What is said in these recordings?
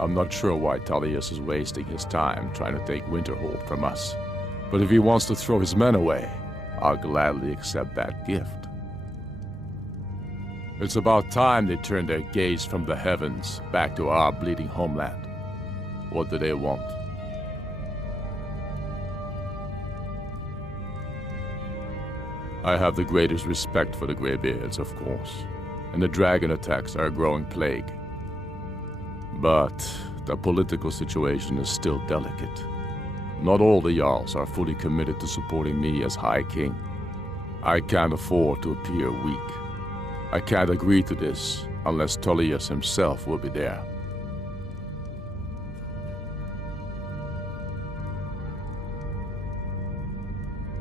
I'm not sure why Tullius is wasting his time trying to take Winterhold from us. But if he wants to throw his men away, I'll gladly accept that gift. It's about time they turned their gaze from the heavens back to our bleeding homeland. What do they want? I have the greatest respect for the Greybeards, of course, and the dragon attacks are a growing plague. But the political situation is still delicate. Not all the Jarls are fully committed to supporting me as High King. I can't afford to appear weak. I can't agree to this unless Tullius himself will be there.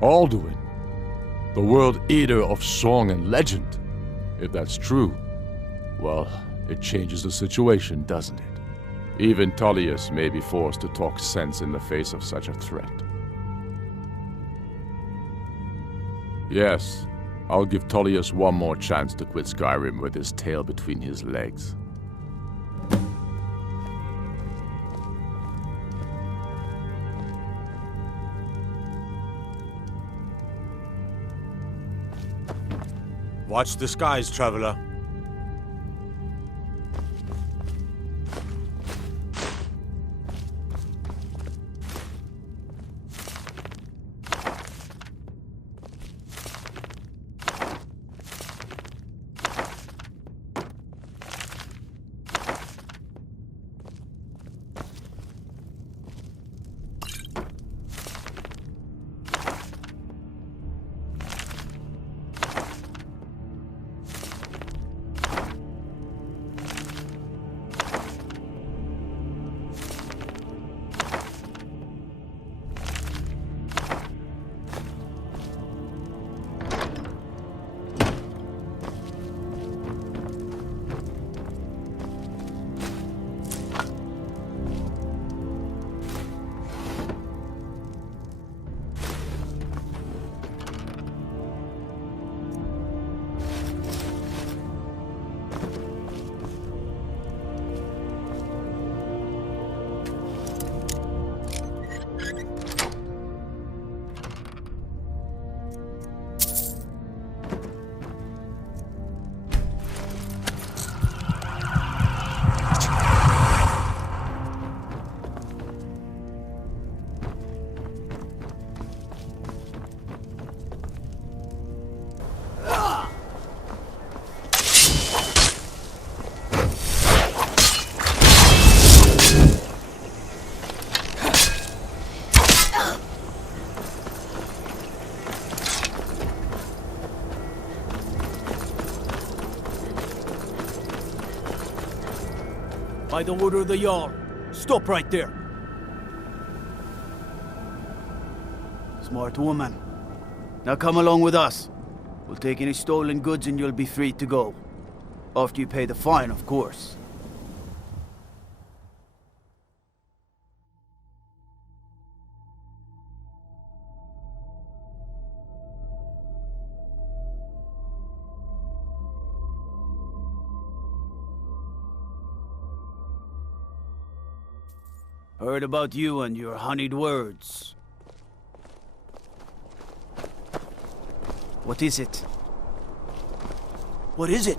Alduin, the World Eater of song and legend. If that's true, well, it changes the situation, doesn't it? Even Tullius may be forced to talk sense in the face of such a threat. Yes, I'll give Tullius one more chance to quit Skyrim with his tail between his legs. Watch the skies, traveler. By the order of the Jarl, stop right there. Smart woman. Now come along with us. We'll take any stolen goods and you'll be free to go. After you pay the fine, of course. Heard about you and your honeyed words. What is it? What is it?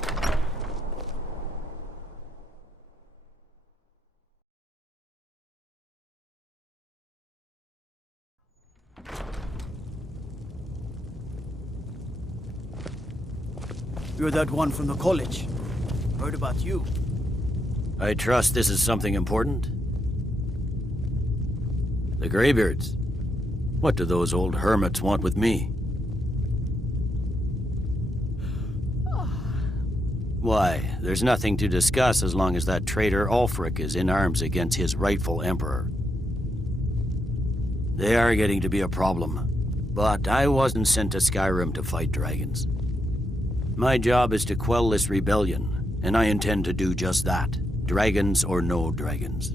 You're that one from the college. Heard about you. I trust this is something important? The Greybeards. What do those old hermits want with me? Why, there's nothing to discuss as long as that traitor Ulfric is in arms against his rightful emperor. They are getting to be a problem, but I wasn't sent to Skyrim to fight dragons. My job is to quell this rebellion, and I intend to do just that, dragons or no dragons.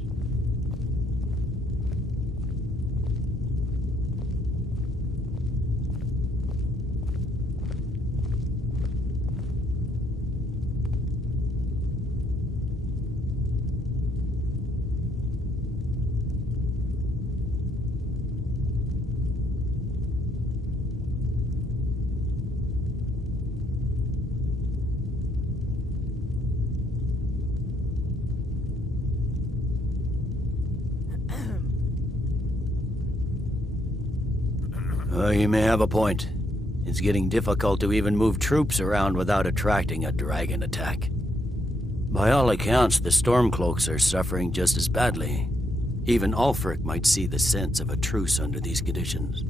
You may have a point. It's getting difficult to even move troops around without attracting a dragon attack. By all accounts, the Stormcloaks are suffering just as badly. Even Ulfric might see the sense of a truce under these conditions.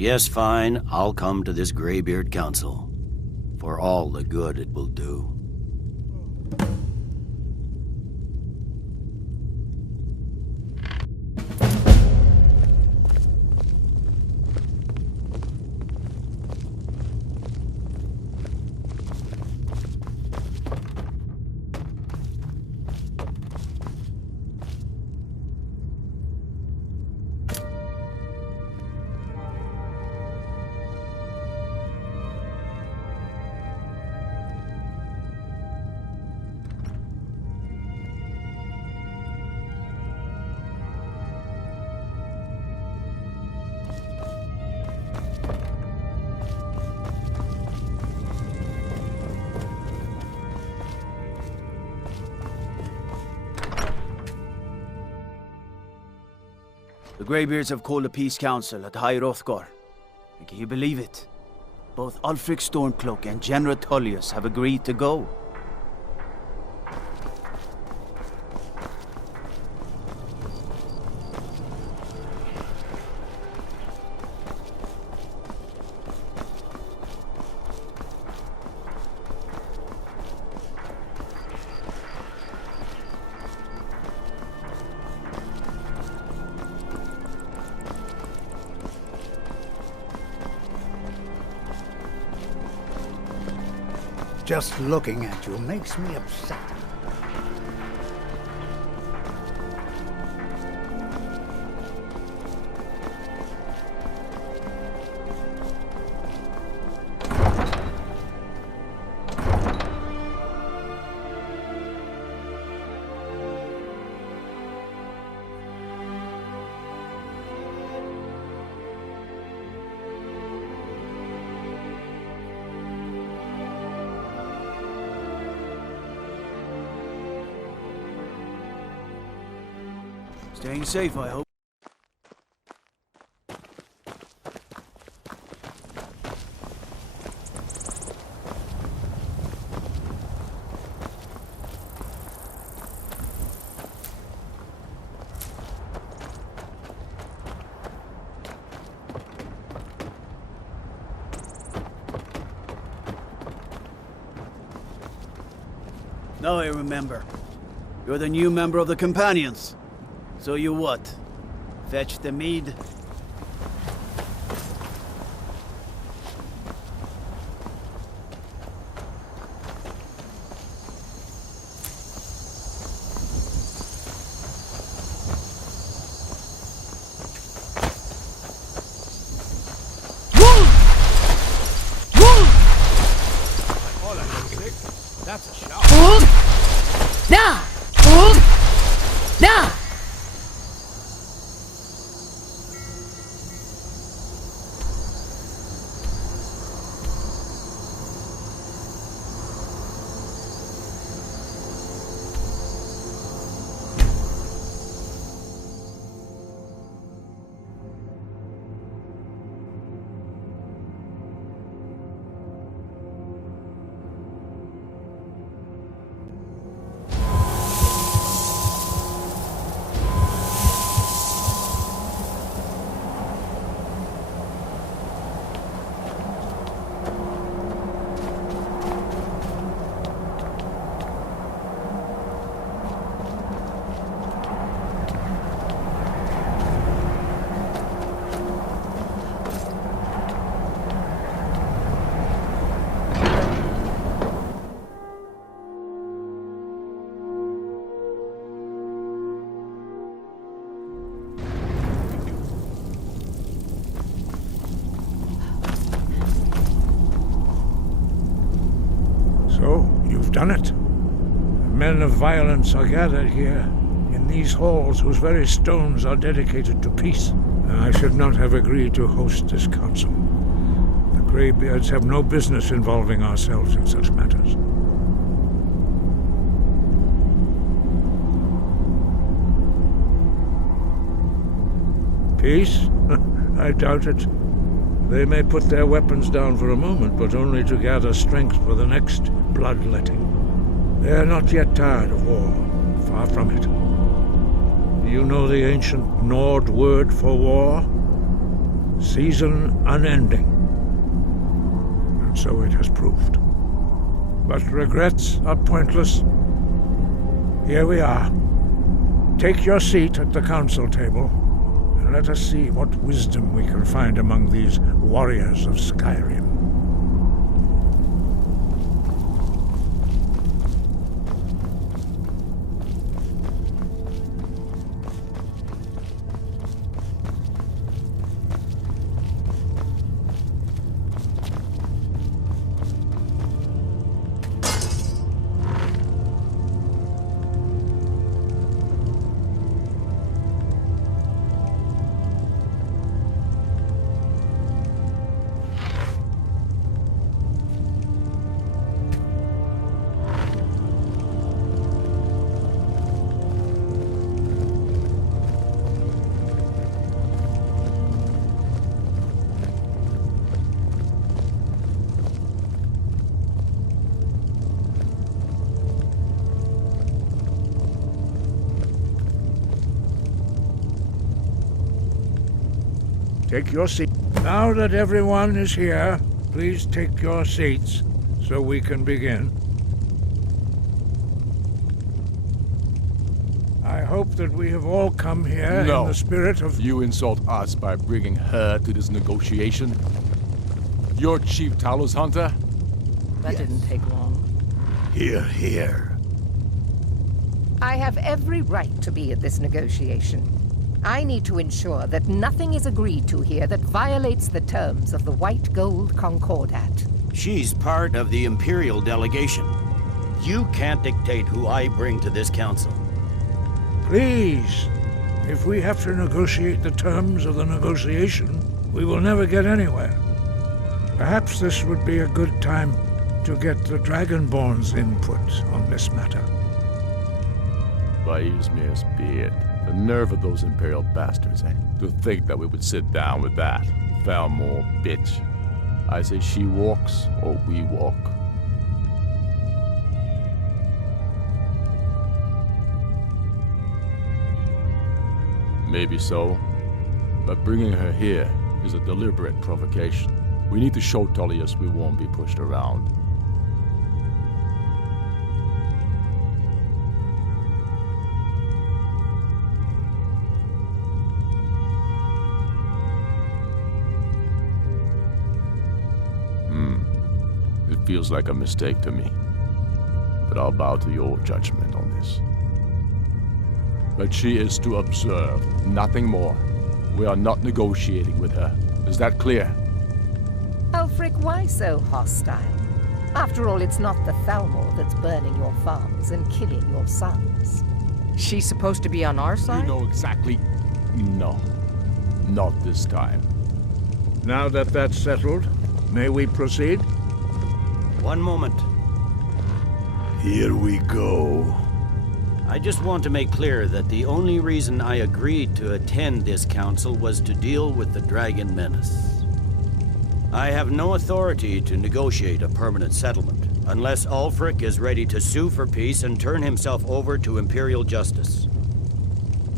Yes, fine. I'll come to this Greybeard Council. For all the good it will do. The Greybeards have called a peace council at High Hrothgar. And can you believe it? Both Ulfric Stormcloak and General Tullius have agreed to go. Just looking at you makes me upset. Staying safe, I hope. Now I remember. You're the new member of the Companions. So you what? Fetch the mead? That's a shout. done it. Men of violence are gathered here, in these halls whose very stones are dedicated to peace. I should not have agreed to host this council. The Greybeards have no business involving ourselves in such matters. Peace? I doubt it. They may put their weapons down for a moment, but only to gather strength for the next bloodletting. They are not yet tired of war. Far from it. Do you know the ancient Nord word for war? Season unending. And so it has proved. But regrets are pointless. Here we are. Take your seat at the council table. Let us see what wisdom we can find among these warriors of Skyrim. Take your seat. Now that everyone is here, please take your seats so we can begin. I hope that we have all come here in the spirit of... You insult us by bringing her to this negotiation? You're Chief Talos Hunter? That didn't take long. Hear, hear. I have every right to be at this negotiation. I need to ensure that nothing is agreed to here that violates the terms of the White Gold Concordat. She's part of the Imperial delegation. You can't dictate who I bring to this council. Please, if we have to negotiate the terms of the negotiation, we will never get anywhere. Perhaps this would be a good time to get the Dragonborn's input on this matter. By Ysmir's beard. The nerve of those Imperial bastards, eh? To think that we would sit down with that. Falmore bitch. I say she walks, or we walk. Maybe so, but bringing her here is a deliberate provocation. We need to show Tullius we won't be pushed around. It feels like a mistake to me, but I'll bow to your judgment on this. But she is to observe, nothing more. We are not negotiating with her. Is that clear? Ulfric, why so hostile? After all, it's not the Thalmor that's burning your farms and killing your sons. She's supposed to be on our side? You know exactly... No. Not this time. Now that that's settled, may we proceed? One moment. Here we go. I just want to make clear that the only reason I agreed to attend this council was to deal with the Dragon Menace. I have no authority to negotiate a permanent settlement, unless Ulfric is ready to sue for peace and turn himself over to Imperial justice.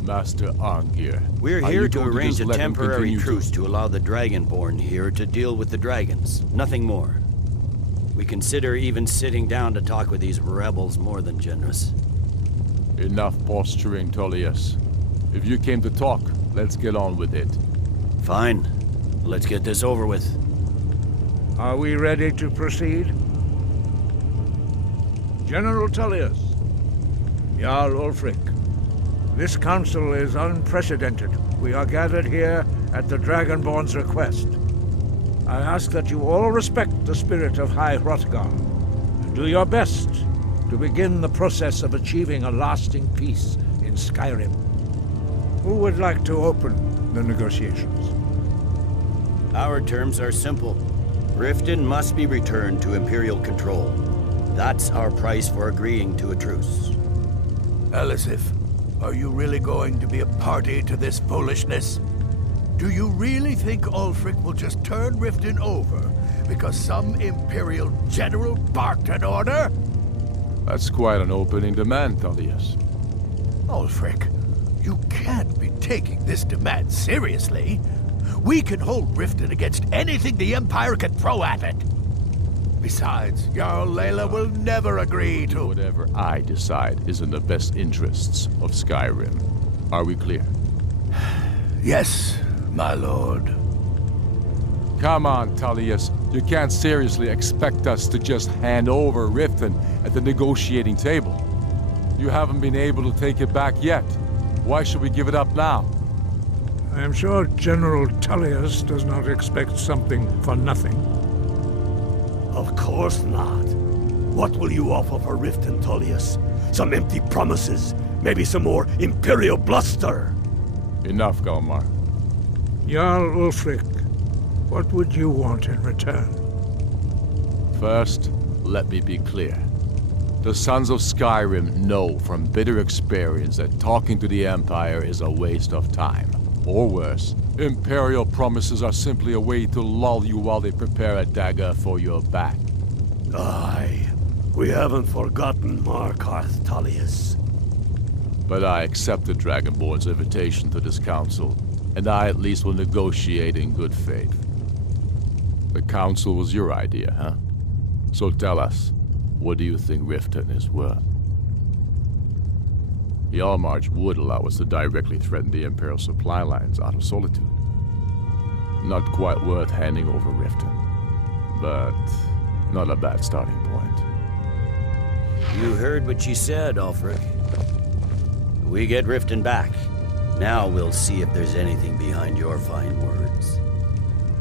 Master Arngir. We're here to arrange a temporary truce to allow the Dragonborn here to deal with the dragons, nothing more. We consider even sitting down to talk with these rebels more than generous. Enough posturing, Tullius. If you came to talk, let's get on with it. Fine. Let's get this over with. Are we ready to proceed? General Tullius, Jarl Ulfric, this council is unprecedented. We are gathered here at the Dragonborn's request. I ask that you all respect the spirit of High Hrothgar and do your best to begin the process of achieving a lasting peace in Skyrim. Who would like to open the negotiations? Our terms are simple. Riften must be returned to Imperial control. That's our price for agreeing to a truce. Elisif, are you really going to be a party to this foolishness? Do you really think Ulfric will just turn Riften over because some Imperial general barked an order? That's quite an opening demand, Thaddeus. Ulfric, you can't be taking this demand seriously. We can hold Riften against anything the Empire can throw at it. Besides, Jarl Layla will never agree to... Whatever I decide is in the best interests of Skyrim. Are we clear? Yes, my lord. Come on, Thaddeus. You can't seriously expect us to just hand over Riften at the negotiating table. You haven't been able to take it back yet. Why should we give it up now? I am sure General Tullius does not expect something for nothing. Of course not. What will you offer for Riften, Tullius? Some empty promises? Maybe some more Imperial bluster? Enough, Galmar. Jarl Ulfric, what would you want in return? First, let me be clear. The Sons of Skyrim know from bitter experience that talking to the Empire is a waste of time. Or worse, Imperial promises are simply a way to lull you while they prepare a dagger for your back. Aye, we haven't forgotten Markarth, Tullius. But I accepted Dragonborn's invitation to this council, and I at least will negotiate in good faith. The council was your idea, huh? So tell us, what do you think Riften is worth? The Allmarch would allow us to directly threaten the Imperial supply lines out of Solitude. Not quite worth handing over Riften, but not a bad starting point. You heard what she said, Ulfric. We get Riften back. Now we'll see if there's anything behind your fine words.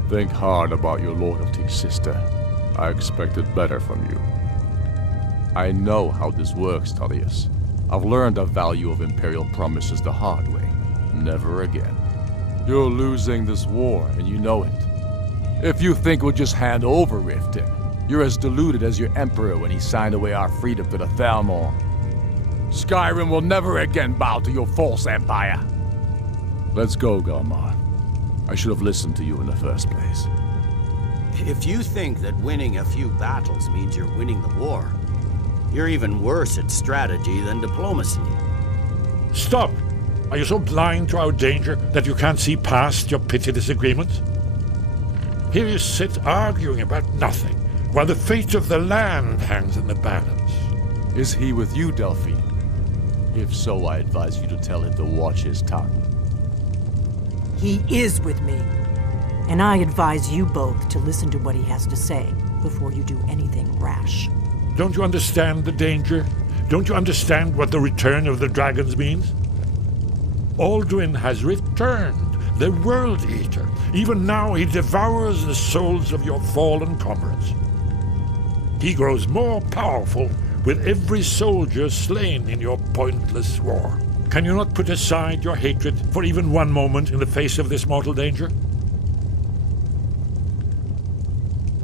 Think hard about your loyalty, sister. I expected better from you. I know how this works, Thaddeus. I've learned the value of Imperial promises the hard way. Never again. You're losing this war, and you know it. If you think we'll just hand over Riften, you're as deluded as your Emperor when he signed away our freedom to the Thalmor. Skyrim will never again bow to your false empire. Let's go, Galmar. I should have listened to you in the first place. If you think that winning a few battles means you're winning the war, you're even worse at strategy than diplomacy. Stop! Are you so blind to our danger that you can't see past your petty disagreements? Here you sit arguing about nothing, while the fate of the land hangs in the balance. Is he with you, Delphine? If so, I advise you to tell him to watch his tongue. He is with me. And I advise you both to listen to what he has to say before you do anything rash. Don't you understand the danger? Don't you understand what the return of the dragons means? Alduin has returned, the World Eater. Even now he devours the souls of your fallen comrades. He grows more powerful with every soldier slain in your pointless war. Can you not put aside your hatred for even one moment in the face of this mortal danger?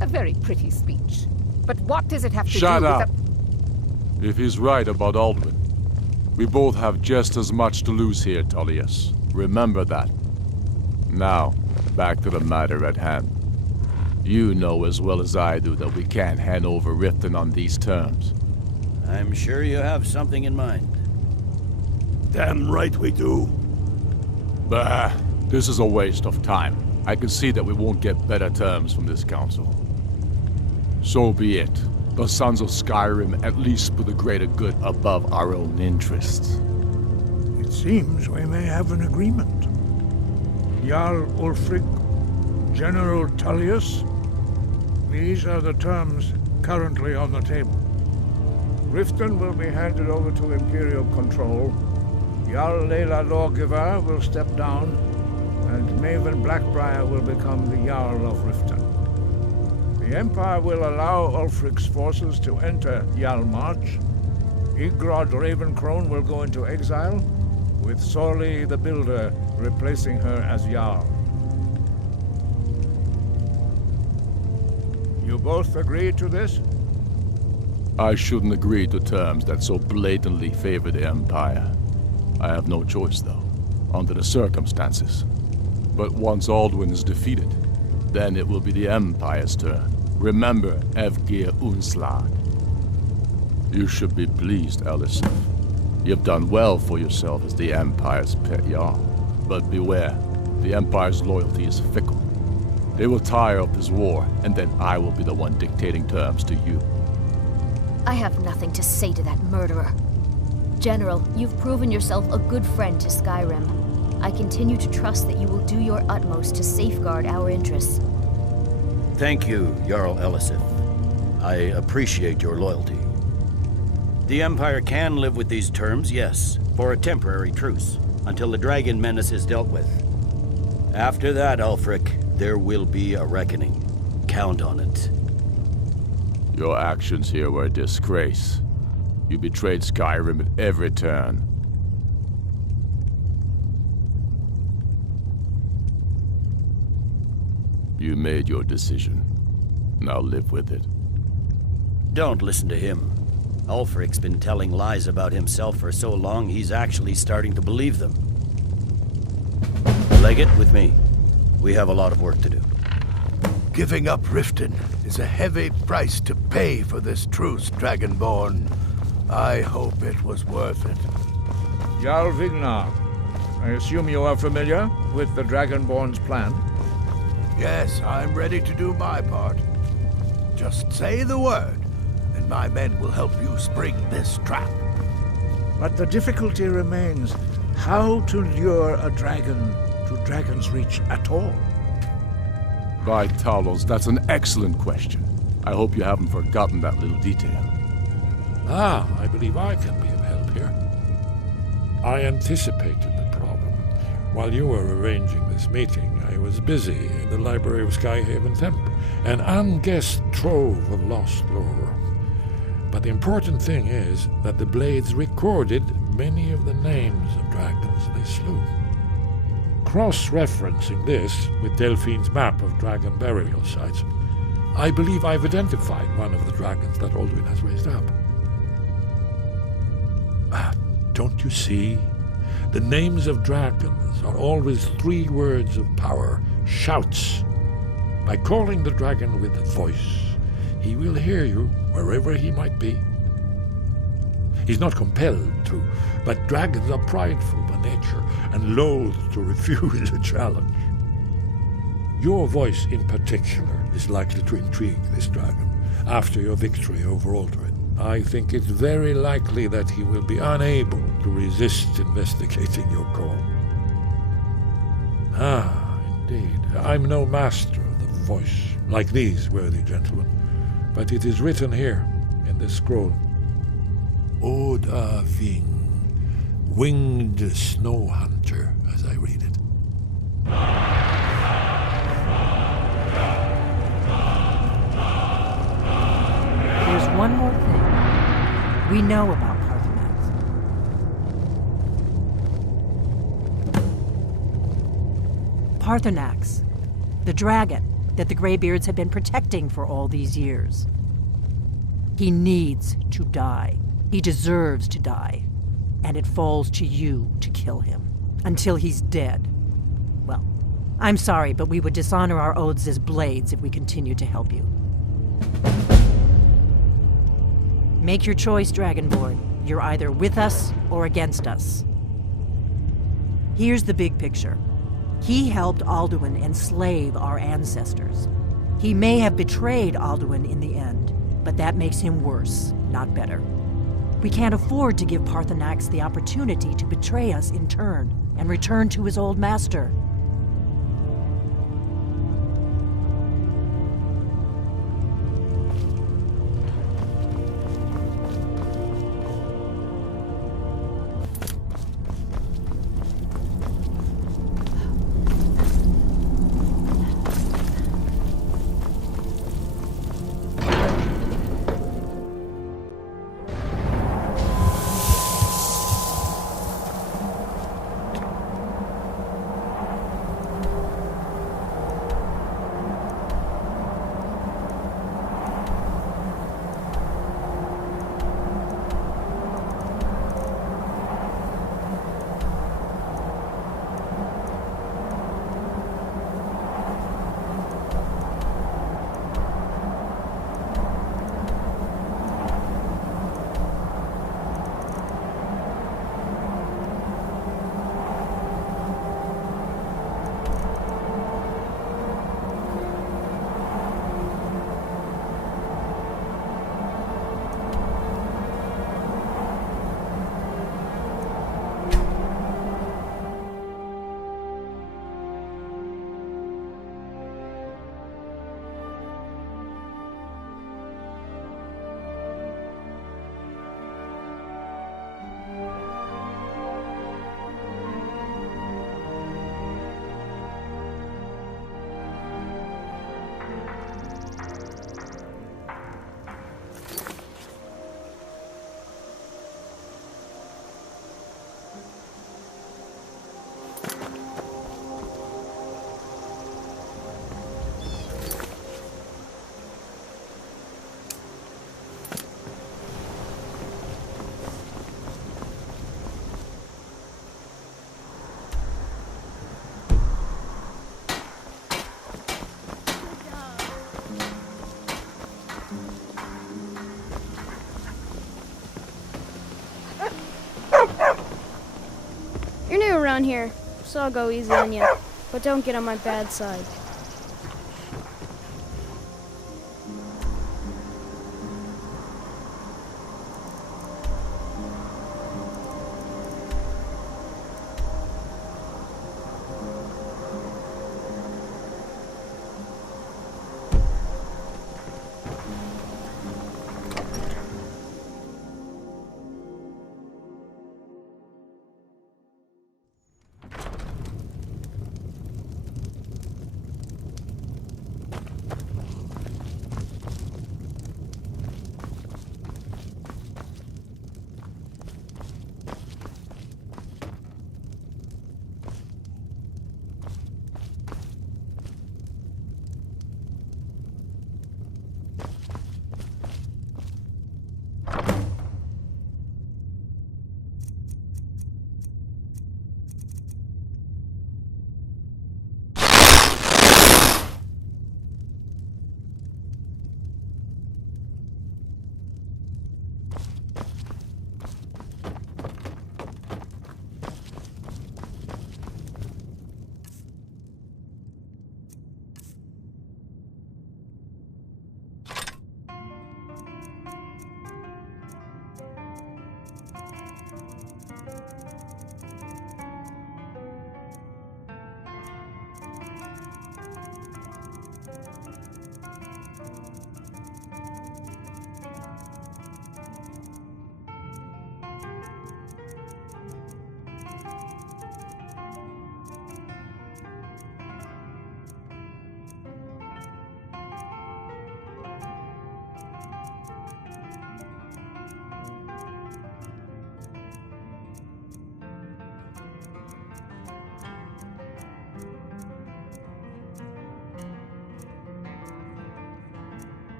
A very pretty speech. But what does it have to Shut do up. with If he's right about Alduin, we both have just as much to lose here, Tullius. Remember that. Now, back to the matter at hand. You know as well as I do that we can't hand over Riften on these terms. I'm sure you have something in mind. Damn right we do. Bah, this is a waste of time. I can see that we won't get better terms from this council. So be it. The Sons of Skyrim at least put the greater good above our own interests. It seems we may have an agreement. Jarl Ulfric, General Tullius, these are the terms currently on the table. Riften will be handed over to Imperial control. Jarl Layla Lawgiver will step down, and Maven Blackbriar will become the Jarl of Riften. The Empire will allow Ulfric's forces to enter Jarl March, Igrod Ravencrone will go into exile, with Sorley the Builder replacing her as Jarl. You both agree to this? I shouldn't agree to terms that so blatantly favor the Empire. I have no choice, though, under the circumstances. But once Alduin is defeated, then it will be the Empire's turn. Remember Evgir Unslag. You should be pleased, Elisif. You've done well for yourself as the Empire's pet Jarl. But beware, the Empire's loyalty is fickle. They will tire of this war, and then I will be the one dictating terms to you. I have nothing to say to that murderer. General, you've proven yourself a good friend to Skyrim. I continue to trust that you will do your utmost to safeguard our interests. Thank you, Jarl Elisif. I appreciate your loyalty. The Empire can live with these terms, yes, for a temporary truce, until the dragon menace is dealt with. After that, Ulfric, there will be a reckoning. Count on it. Your actions here were a disgrace. You betrayed Skyrim at every turn. You made your decision. Now live with it. Don't listen to him. Ulfric's been telling lies about himself for so long, he's actually starting to believe them. Legate, with me. We have a lot of work to do. Giving up Riften is a heavy price to pay for this truce, Dragonborn. I hope it was worth it. Jarl Vignar, I assume you are familiar with the Dragonborn's plan? Yes, I'm ready to do my part. Just say the word, and my men will help you spring this trap. But the difficulty remains how to lure a dragon to Dragon's Reach at all. By Talos, that's an excellent question. I hope you haven't forgotten that little detail. I believe I can be of help here. I anticipated the problem. While you were arranging this meeting, I was busy in the library of Skyhaven Temple, an unguessed trove of lost lore. But the important thing is that the Blades recorded many of the names of dragons they slew. Cross-referencing this with Delphine's map of dragon burial sites, I believe I've identified one of the dragons that Alduin has raised up. Don't you see? The names of dragons are always 3 words of power, shouts. By calling the dragon with a voice, he will hear you wherever he might be. He's not compelled to, but dragons are prideful by nature and loath to refuse a challenge. Your voice in particular is likely to intrigue this dragon after your victory over Alduin. I think it's very likely that he will be unable to resist investigating your call. Indeed. I'm no master of the voice, like these worthy gentlemen, but it is written here in this scroll. Oda Ving, winged snow hunter, as I read it. There's one more thing we know about Paarthurnax. Paarthurnax, the dragon that the Greybeards have been protecting for all these years. He needs to die. He deserves to die. And it falls to you to kill him. Until he's dead. Well, I'm sorry, but we would dishonor our oaths as Blades if we continue to help you. Make your choice, Dragonborn. You're either with us or against us. Here's the big picture. He helped Alduin enslave our ancestors. He may have betrayed Alduin in the end, but that makes him worse, not better. We can't afford to give Paarthurnax the opportunity to betray us in turn and return to his old master. You're new around here, so I'll go easy on you. But don't get on my bad side.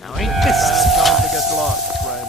Now ain't this time to get lost, friend?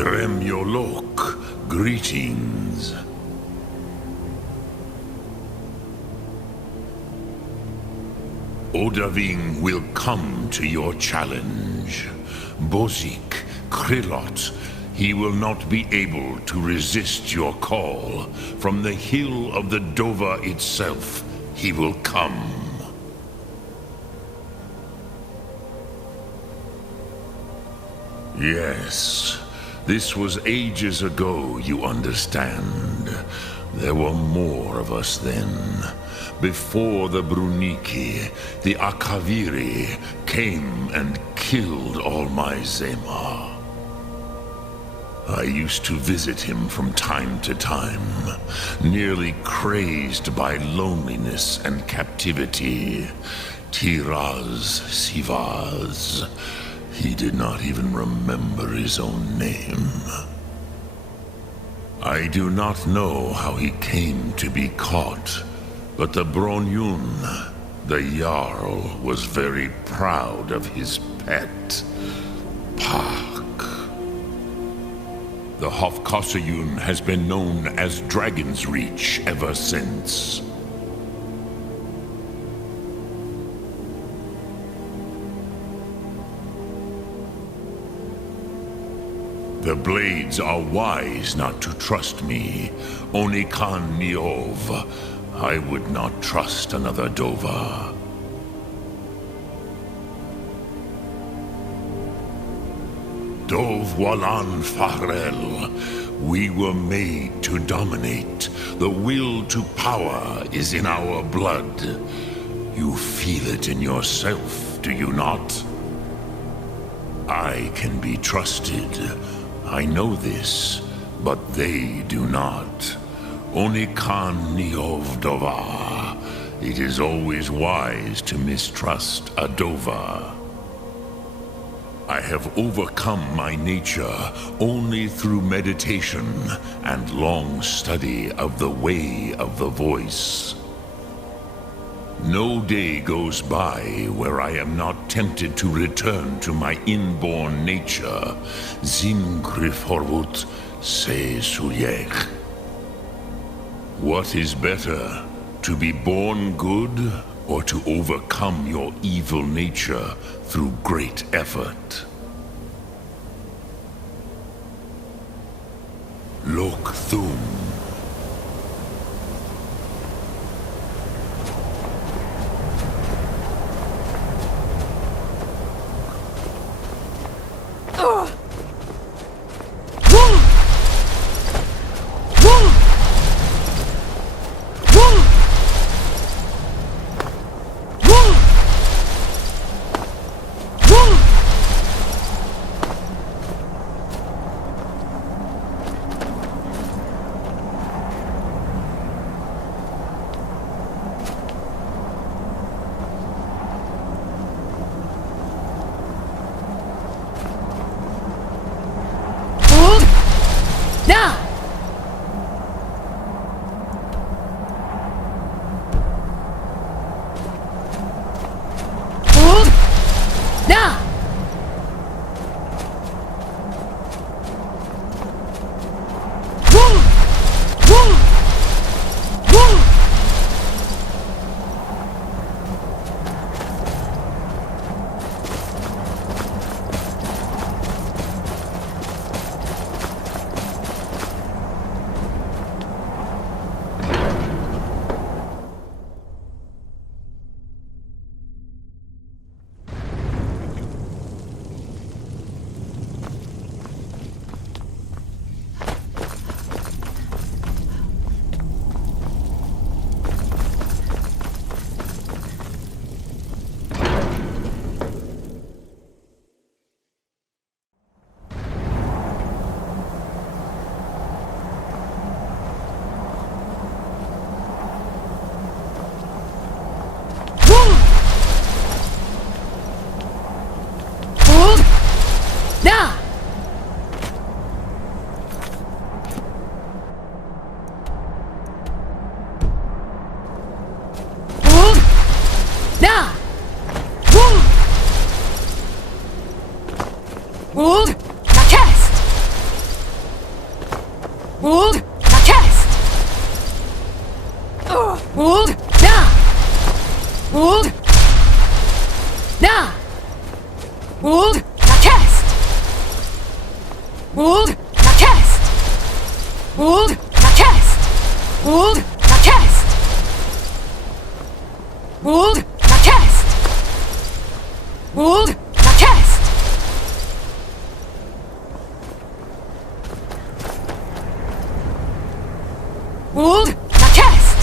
Dremyolok, greetings. Odaving will come to your challenge. Bozik, Krillot, he will not be able to resist your call. From the hill of the Dova itself, he will come. Yes, this was ages ago, you understand. There were more of us then. Before the Bruniki, the Akaviri came and killed all my Zema. I used to visit him from time to time, nearly crazed by loneliness and captivity. Tiraz Sivaz. He did not even remember his own name. I do not know how he came to be caught, but the Bronyun, the Jarl, was very proud of his pet, Pak. The Hofkossayun has been known as Dragon's Reach ever since. The Blades are wise not to trust me. Onikan Niov. I would not trust another Dova. Dov Walan Farel. We were made to dominate. The will to power is in our blood. You feel it in yourself, do you not? I can be trusted. I know this, but they do not. Onikan Niov Dova. It is always wise to mistrust a Dova. I have overcome my nature only through meditation and long study of the way of the voice. No day goes by where I am not tempted to return to my inborn nature. Zimgrifhorvut se suyech. What is better, to be born good or to overcome your evil nature through great effort? Lok Thum. Wold! Na! Wold! Na cast! Wold! Na cast! Wold! Na cast! Wold! Na cast! Wold! Na cast! Wold! Na cast! Wold! Na cast!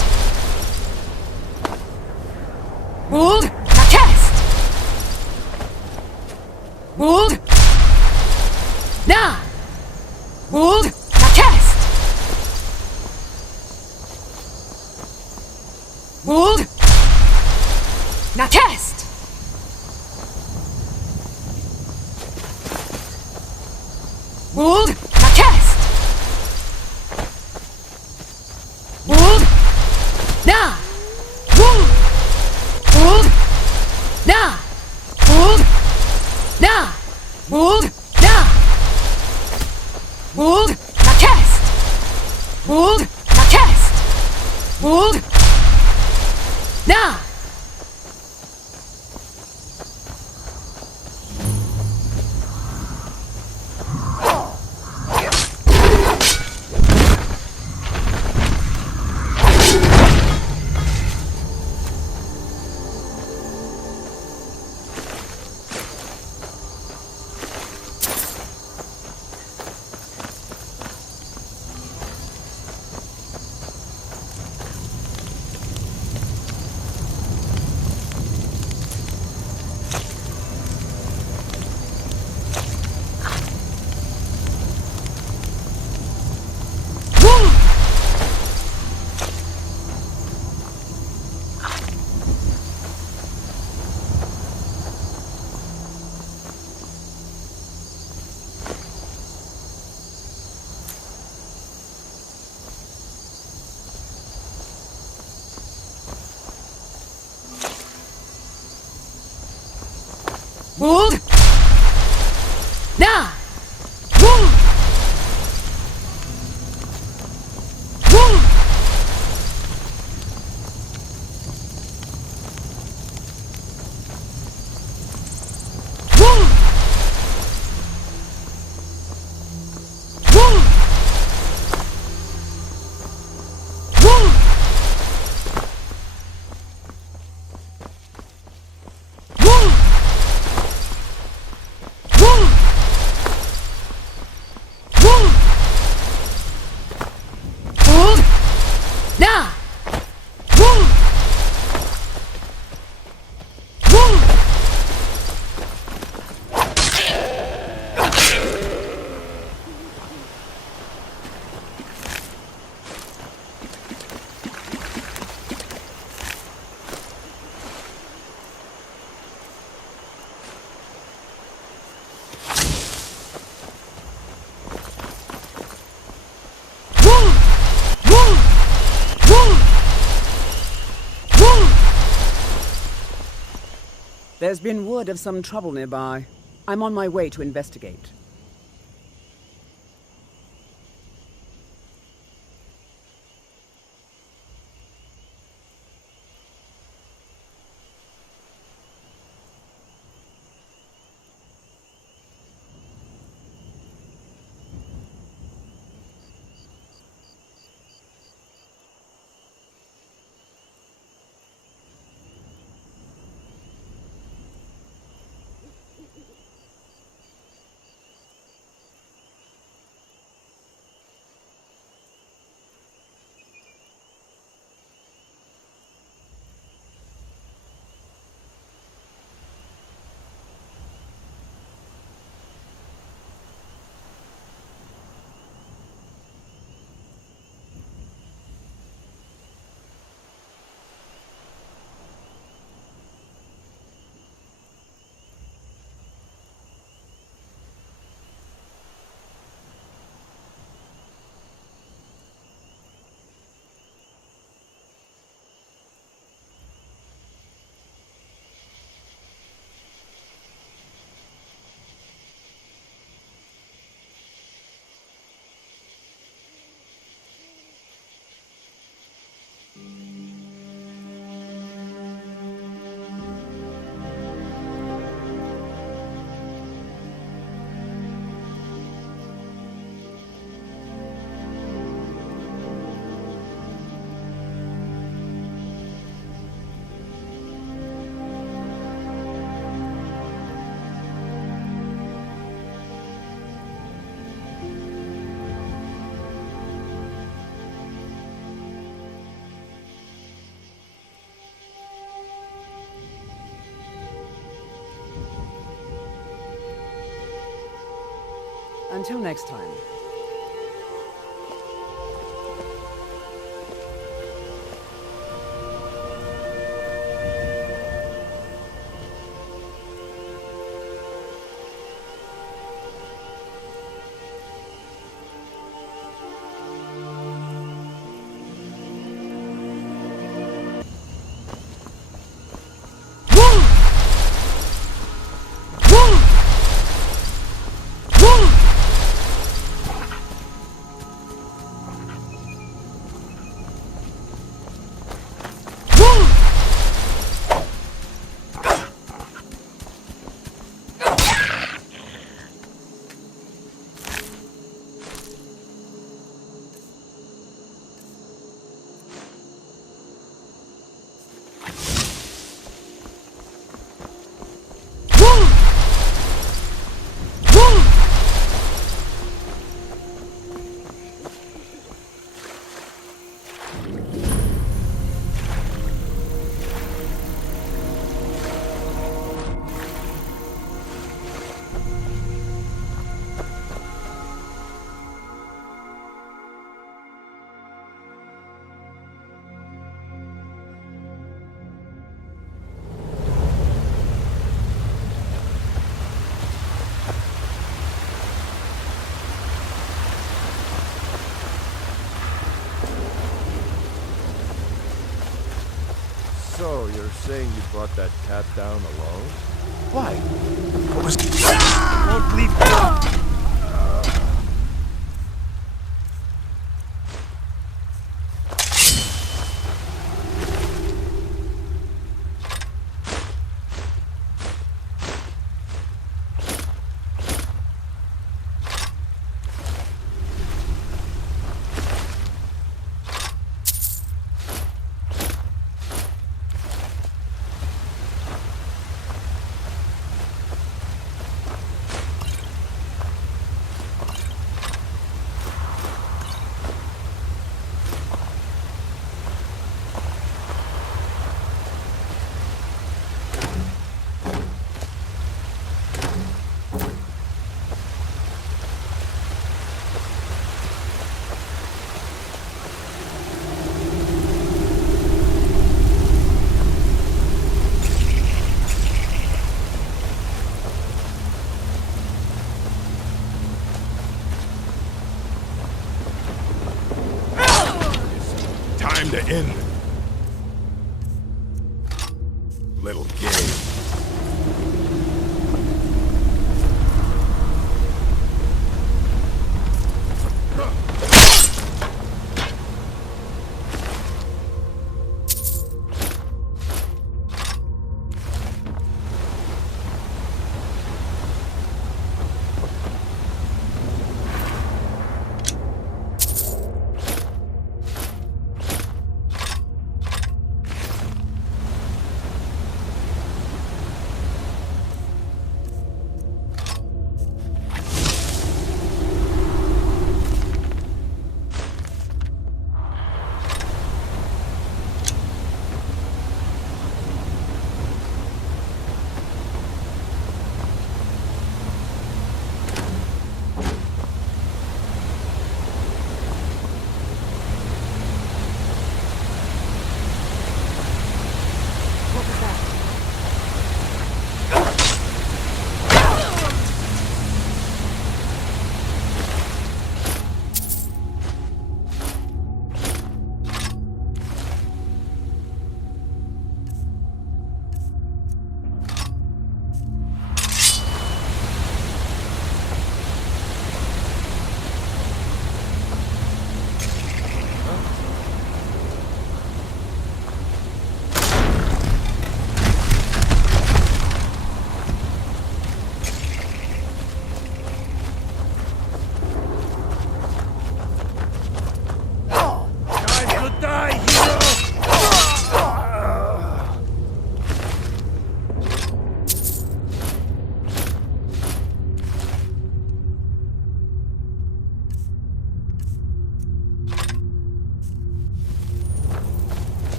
Wold! Na cast! Wold! Na! Wold! Na cast! Wold! Na cast! Wold! Na cast! Wold! Na! Wold! Wold! Na! Wold! Na! Wold! Na! Wold! Na cast! Wold! Na cast! Wold! Na! Wold! Na! Wold! Wold! Wold! Wold! Wold! Wold! Wool! Wool! Wool! Na! Wool! Wool! There's been word of some trouble nearby. I'm on my way to investigate. Until next time. So, you're saying you brought that cat down alone? Why? What was... Won't leave... Time to end. Little game.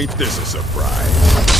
Ain't this a surprise?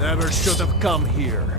Never should have come here.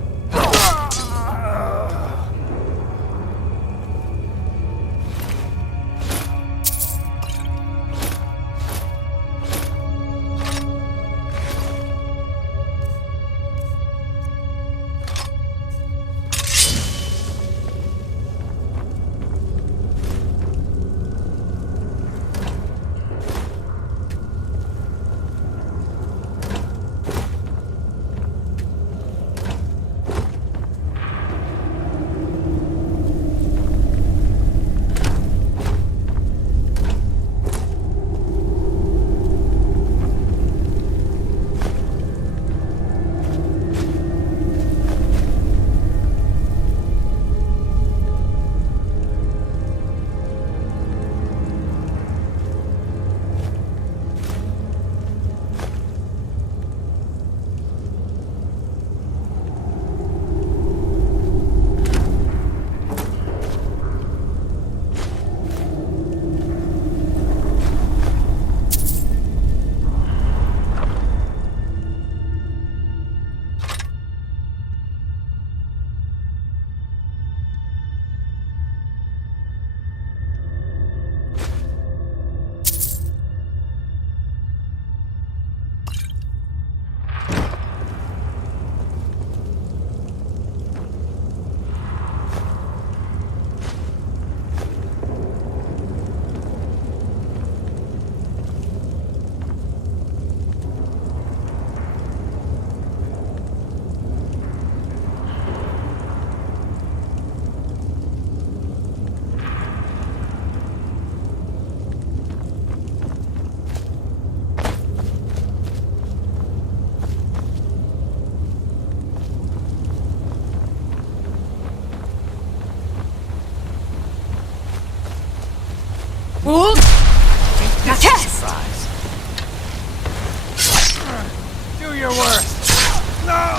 Do your worst. No!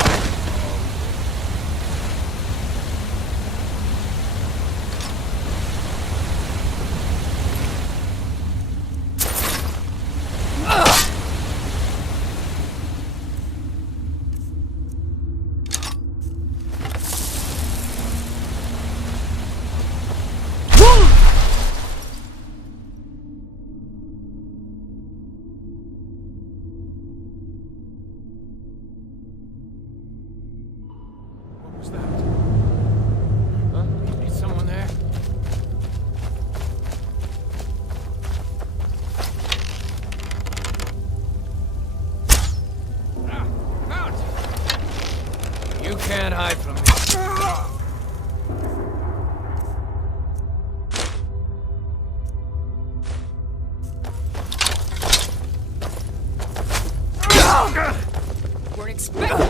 What was that? Huh? Is someone there? Out! You can't hide from me. We're expecting.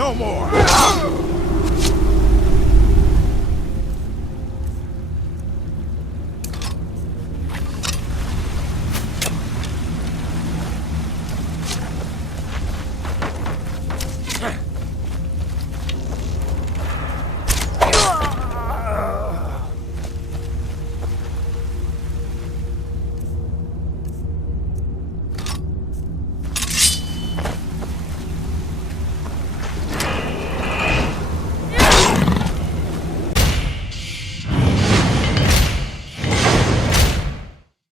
No more!